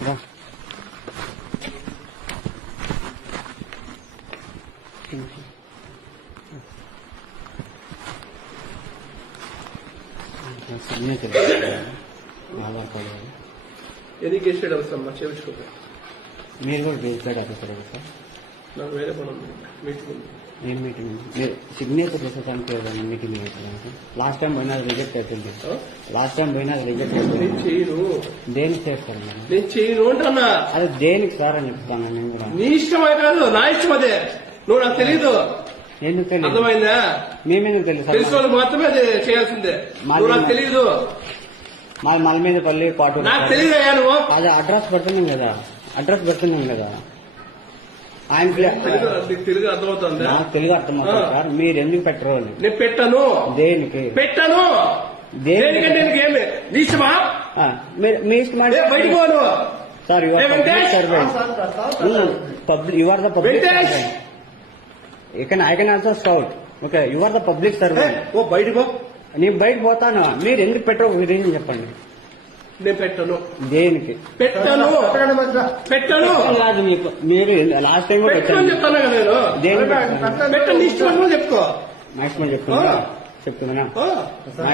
Aadhaar card ఎందుకు గెస్టెడ్ అవసరం చేయించుకోండి. మీరు కూడా గెస్టెడ్ ఆఫీసర్ కదా సార్? నాకు వేరే పని ఉంది, మీటింగ్ ఉంది. ఏం మీటింగ్? మీరు సిగ్నేచర్ చేసేదానికి ఏదైనా మీటింగ్ అవుతుంది? లాస్ట్ టైం పోయినా రిజెక్ట్ అవుతుంది. లాస్ట్ టైం పోయినా రిజెక్ట్ అవుతుంది. నేను చేయను. దేనికి చేస్తారు మేడం? నేను చేయను అంటున్నా. అదే దేనికి సార్ అని చెప్తాను నేను కూడా. నీ ఇష్టమే కాదు, నా ఇష్టం అదే. నువ్వు నాకు తెలీదు. ఎందుకు తెలియదు? అర్థమైందా? మేమెందుకు తెలుసు? తెలిసిన వాళ్ళు మాత్రమే అది చేయాల్సిందే. నువ్వు నాకు తెలీదు. మాది మలమీదపల్లి పాటు. నాకు తెలియదు అయ్యా. నువ్వు అది అడ్రస్ పెడుతున్నాం కదా, అడ్రస్ పెడుతున్నాం కదా. ఆయన తెలుగు అర్థమవుతుంది? నాకు తెలుగు అర్థమవుతుంది సార్. మీరు ఎందుకు పెట్టరు? నేను పెట్టను. దేనికి పెట్టను? దేనికంటే ఏమి నీ ఇష్టమా? మీ ఇష్టం బయటకు పోను sir. You are the public servant. I can also scout. Okay, you are the public servant. ఓ బయటకు. నేను బయటకు పోతాను. మీరు ఎందుకు పెట్టరు రీజన్ చెప్పండి. నేను పెట్టను. దేనికి పెట్టను? పెట్టను కాదు. మీకు మీరు లాస్ట్ టైం కూడా పెట్టను చెప్తాను కదా నేను. దేనికి పెట్టను? ఇష్టం చెప్పుకో. నా ఇష్టం చెప్తున్నా చెప్తున్నా నా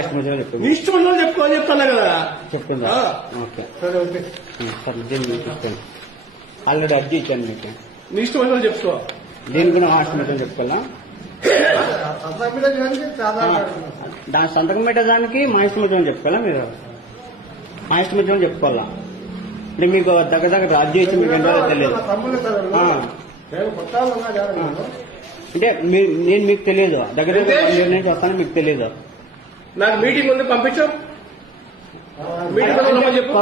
ఇష్టం చెప్తున్నా. నీ ఇష్టం చెప్పుకో అని చెప్తాను కదా. చెప్తుందా? Okay sir. దీన్ని చెప్తాను. ఆల్రెడీ అర్జీ ఇచ్చాను మీకు. నీ ఇష్టం చెప్పుకో. దీనికి నా ఇష్టం చెప్పుకోవాలా? దాని సంతకం పెట్టడానికి మా ఇష్టం చెప్పుకోవాలా? మీరు మా ఇష్టం చెప్పుకోవాలా? అంటే మీకు దగ్గర రాజ్యం ఇచ్చి మీకు ఎంతో తెలియదు. అంటే నేను మీకు తెలియదు. దగ్గర నుంచి వస్తాను మీకు తెలియదు. నాకు మీటింగ్ ఉంది, పంపించు. మీటింగ్ చెప్పు.